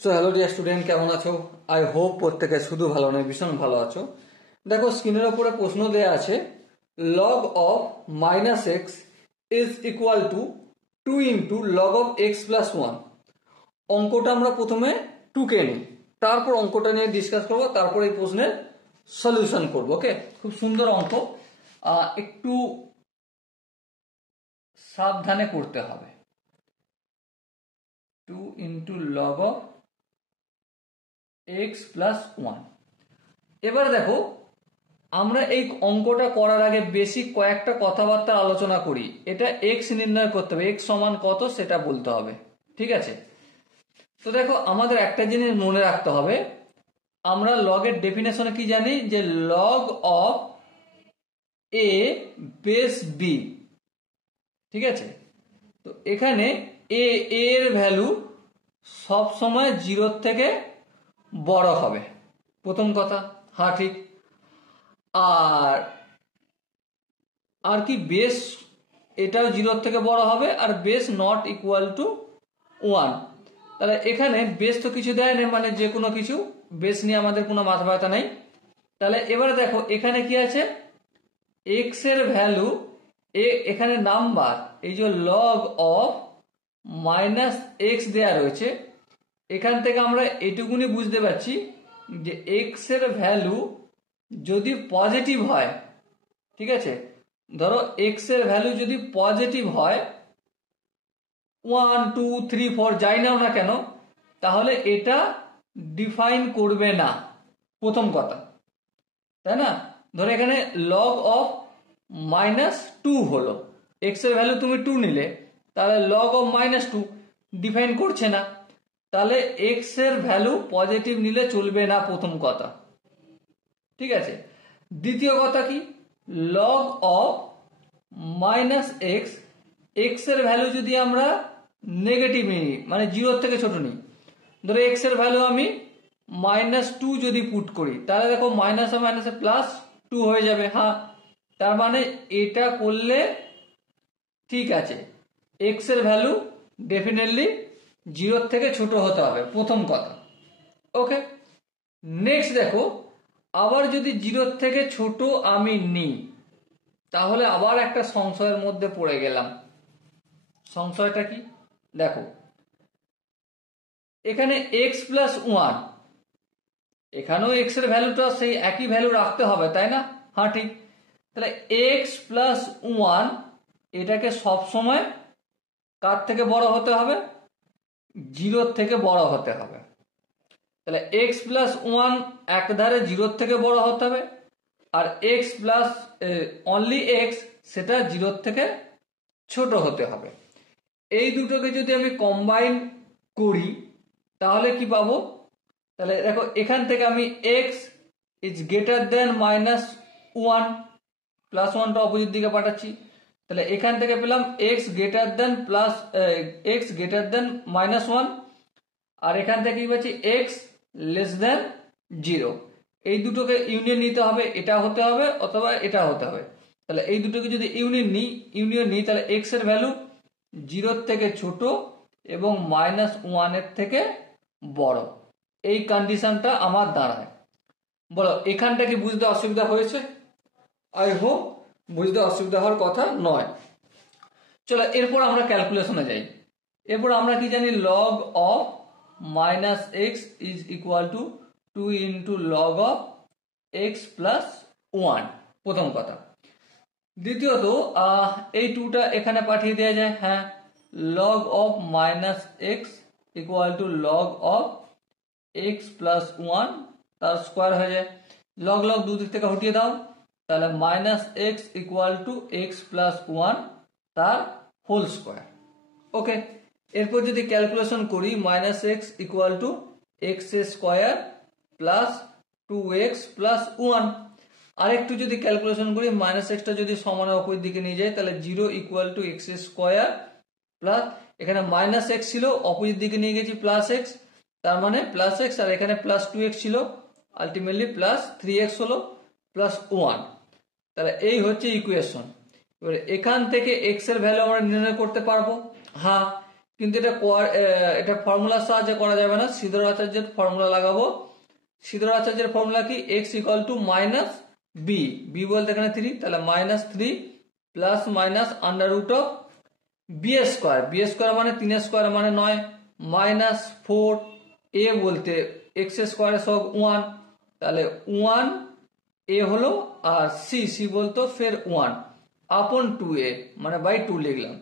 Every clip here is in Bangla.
সো হ্যালো ডিয়ার স্টুডেন্ট, কেমন আছো? আই হোপ প্রত্যেকে শুধু ভালো নয়, ভীষণ ভালো আছো। দেখো, স্ক্রিনের ওপরে প্রশ্ন দেয়া আছে, log of minus x is equal to 2 into log of x plus 1। অঙ্কটা আমরা প্রথমে 2কে নিই, তারপর অঙ্কটা নিয়ে ডিসকাস করবো, তারপর এই প্রশ্নের সলিউশন করবো। ওকে, খুব সুন্দর অঙ্ক, একটু সাবধানে করতে হবে। 2 into log of x plus 1। এবার দেখো, আমরা এই অঙ্কটা করার আগে বেসিক কয়েকটা কথাবার্তা আলোচনা করি। এটা এক্স নির্ণয় করতে হবে, এক্স সমান কত সেটা বলতে হবে, ঠিক আছে? তো দেখো, আমাদের একটা জিনিস মনে রাখতে হবে, আমরা লগের ডেফিনেশনে কি জানি, যে log of a base b, ঠিক আছে? তো এখানে এ এর ভ্যালু সব সময় 0 থেকে বড় হবে, প্রথম কথা। হ্যাঁ, ঠিক। আর কি, বেস এটাও 0 থেকে বড় হবে, আর বেস নট ইকুয়াল টু 1। তাহলে এখানে বেস তো কিছু দেয় না, মানে যে কোনো কিছু বেস নিয়ে আমাদের কোনো মাথা ব্যথা নেই। তাহলে এবারে দেখো, এখানে কি আছে, এক্স এর ভ্যালু, এখানে নাম্বার, এই যে লগ অফ মাইনাস এক্স দেয়া রয়েছে, এখান থেকে আমরা এটুকুনি বুঝতে পারছি যে এক্স এর ভ্যালু যদি পজিটিভ হয়, ঠিক আছে, ধরো এক্স এর ভ্যালু যদি পজিটিভ হয়, 1 2 3 4 যাই নাও না কেন, তাহলে এটা ডিফাইন করবে না, প্রথম কথা, তাই না? ধরো এখানে লগ অফ মাইনাস 2 হলো, এক্স এর ভ্যালু তুমি 2 নিলে, তাহলে লগ অফ মাইনাস 2 ডিফাইন করছে না, তাহলে এক্স এর ভ্যালু পজিটিভ নিলে চলবে না, প্রথম কথা, ঠিক আছে? দ্বিতীয় কথা কি, log of minus x, x এর ভ্যালু যদি আমরা নেগেটিভ নিই, মানে 0 থেকে ছোট নিই, ধরো এক্স এর ভ্যালু আমি -2 যদি পুট করি, তাহলে দেখো মাইনাসে মাইনাসে +2 হয়ে যাবে। হ্যাঁ, তার মানে এটা করলে ঠিক আছে, এক্স এর ভ্যালু ডেফিনেটলি 0 থেকে ছোট হতে হবে, প্রথম কথা। ওকে, নেক্সট দেখো, আবার যদি 0 থেকে ছোট আমি নিই, তাহলে আবার একটা সংশয়ের মধ্যে পড়ে গেলাম। সংশয়টা কি, দেখো এখানে এক্স প্লাস 1, এখানেও এক্স এর ভ্যালুটা সেই একই ভ্যালু রাখতে হবে, তাই না? হ্যাঁ, ঠিক। তাহলে এক্স প্লাস 1 এটাকে সবসময় কার থেকে বড় হতে হবে, 0 থেকে বড় হতে হবে। তাহলে এক্স প্লাস 1 একধারে 0 থেকে বড় হতে হবে, আর এক্স প্লাস অনলি এক্স সেটা 0 থেকে ছোট হতে হবে। এই দুটোকে যদি আমি কম্বাইন করি, তাহলে কি পাবো? তাহলে দেখো, এখান থেকে আমি এক্স ইজ গ্রেটার দেন -1, +1টা অপোজিট দিকে পাঠাচ্ছি, তাহলে এখান থেকে পেলাম X greater than X greater than -1, আর এখান থেকে কি পাচ্ছি, এক্স লেস দেন 0। এই দুটোকে ইউনিয়ন নিতে হবে, এটা হতে হবে অথবা এটা হতে হবে। তাহলে এই দুটোকে যদি ইউনিয়ন নিই, তাহলে এক্স এর ভ্যালু 0 থেকে ছোট এবং -1 এর থেকে বড়, এই কন্ডিশনটা আমার দাঁড়ায়। বলো, এখানটা কি বুঝতে অসুবিধা হয়েছে? আই হোপ বুঝতে অসুবিধা হওয়ার কথা নয়। চলো, এরপর আমরা ক্যালকুলেশনে যাই। এরপর আমরা কি জানি, log of minus x is equal to 2 into log of x plus 1, প্রথম কথা। দ্বিতীয়ত, এই 2টা এখানে পাঠিয়ে দেওয়া যায়। হ্যাঁ, log of minus x equal two log of x plus 1 তার স্কোয়ার হয়ে যায়। লগ লগ দুদিক থেকে হটিয়ে দাও, তাহলে minus x equal two x plus 1 তার হোল স্কোয়ার। ওকে, এরপর যদি ক্যালকুলেশন করি, minus x equal two x square plus 2x plus 1। আরেকটু যদি ক্যালকুলেশন করি, মাইনাস এক্সটা যদি সমান অপর দিকে নিয়ে যায়, তাহলে 0 equal to x square plus, এখানে মাইনাস এক্স ছিল, অপোজিট দিকে নিয়ে গেছি প্লাস এক্স, তার মানে প্লাস এক্স, আর এখানে প্লাস 2x ছিল, আলটিমেটলি প্লাস 3x হলো, প্লাস 1। তাহলে এই হচ্ছে ইকুয়েশন। এবারে এখান থেকে এক্স এর ভ্যালু আমরা নির্ণয় করতে পারবো। হ্যাঁ, কিন্তু এটা ফর্মুলার সাহায্যে করা যাবে না, শ্রীধর আচার্যের ফর্মুলা লাগাবো। শ্রীধর আচার্যের ফর্মুলা কি? X equal to minus B, B বলতে এখানে 3, তাহলে -3 plus minus under root of B square, B square মানে 3 স্কোয়ার মানে 9, মাইনাস 4, এ বলতে এক্স স্কোয়ারের সব 1, তাহলে 1 এ হলো, আর সি বলতো ফের 1 আপন 2a মানে বাই 2 লিখলাম।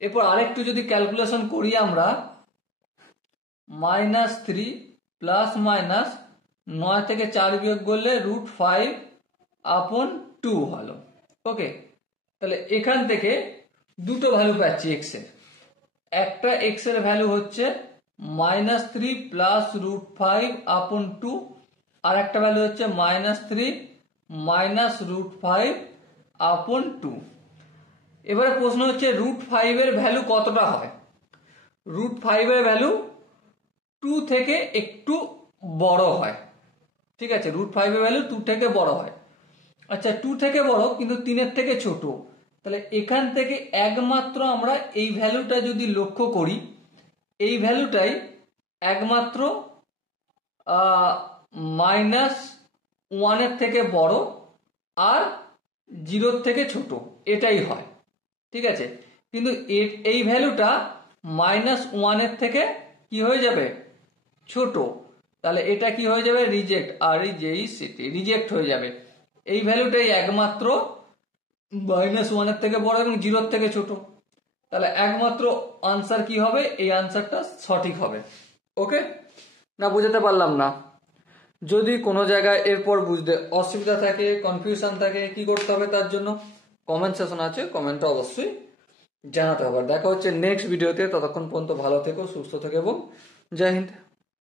এরপর আরেকটু যদি ক্যালকুলেশন করি আমরা, -3 প্লাস মাইনাস 9 থেকে 4 বিয়োগ করলে √5 আপন 2 হলো। ওকে, তাহলে এখান থেকে দুটো ভ্যালু পাচ্ছি এক্স এর। একটা এক্স এর ভ্যালু হচ্ছে -3 প্লাস √5 আপন 2, আর একটা ভ্যালু হচ্ছে -3 মাইনাস √5 আপন 2। এবারে প্রশ্ন হচ্ছে √5 এর ভ্যালু কতটা হয়? √5 এর ভ্যালু 2 থেকে একটু বড় হয়, ঠিক আছে? √5 এর ভ্যালু 2 থেকে বড় হয়। আচ্ছা, 2 থেকে বড় কিন্তু 3 এর থেকে ছোট, তাহলে এখান থেকে একমাত্র আমরা এই ভ্যালুটা যদি লক্ষ্য করি, এই ভ্যালুটাই একমাত্র -1 এর থেকে বড় আর 0 থেকে ছোট, এটাই হয়, ঠিক আছে? কিন্তু এই ভ্যালুটা -1 এর থেকে কি হয়ে যাবে? ছোট, তাহলে এটা কি হয়ে যাবে? রিজেক্ট, আর রিজেক্ট হয়ে যাবে। এই ভ্যালুটাই একমাত্র -1 এর থেকে বড় এবং 0 থেকে ছোট, তাহলে একমাত্র আনসার কি হবে? এই আনসারটা সঠিক হবে। ওকে, না বুঝাতে পারলাম না? যদি কোনো জায়গায় এরপর বুঝতে অসুবিধা থাকে, কনফিউশন থাকে, কি করতে হবে তার জন্য কমেন্ট সেকশন আছে, কমেন্টটা অবশ্যই জানাতে হবে। দেখা হচ্ছে নেক্সট ভিডিওতে, ততক্ষণ পর্যন্ত ভালো থেকো, সুস্থ থেকো এবং জয় হিন্দ।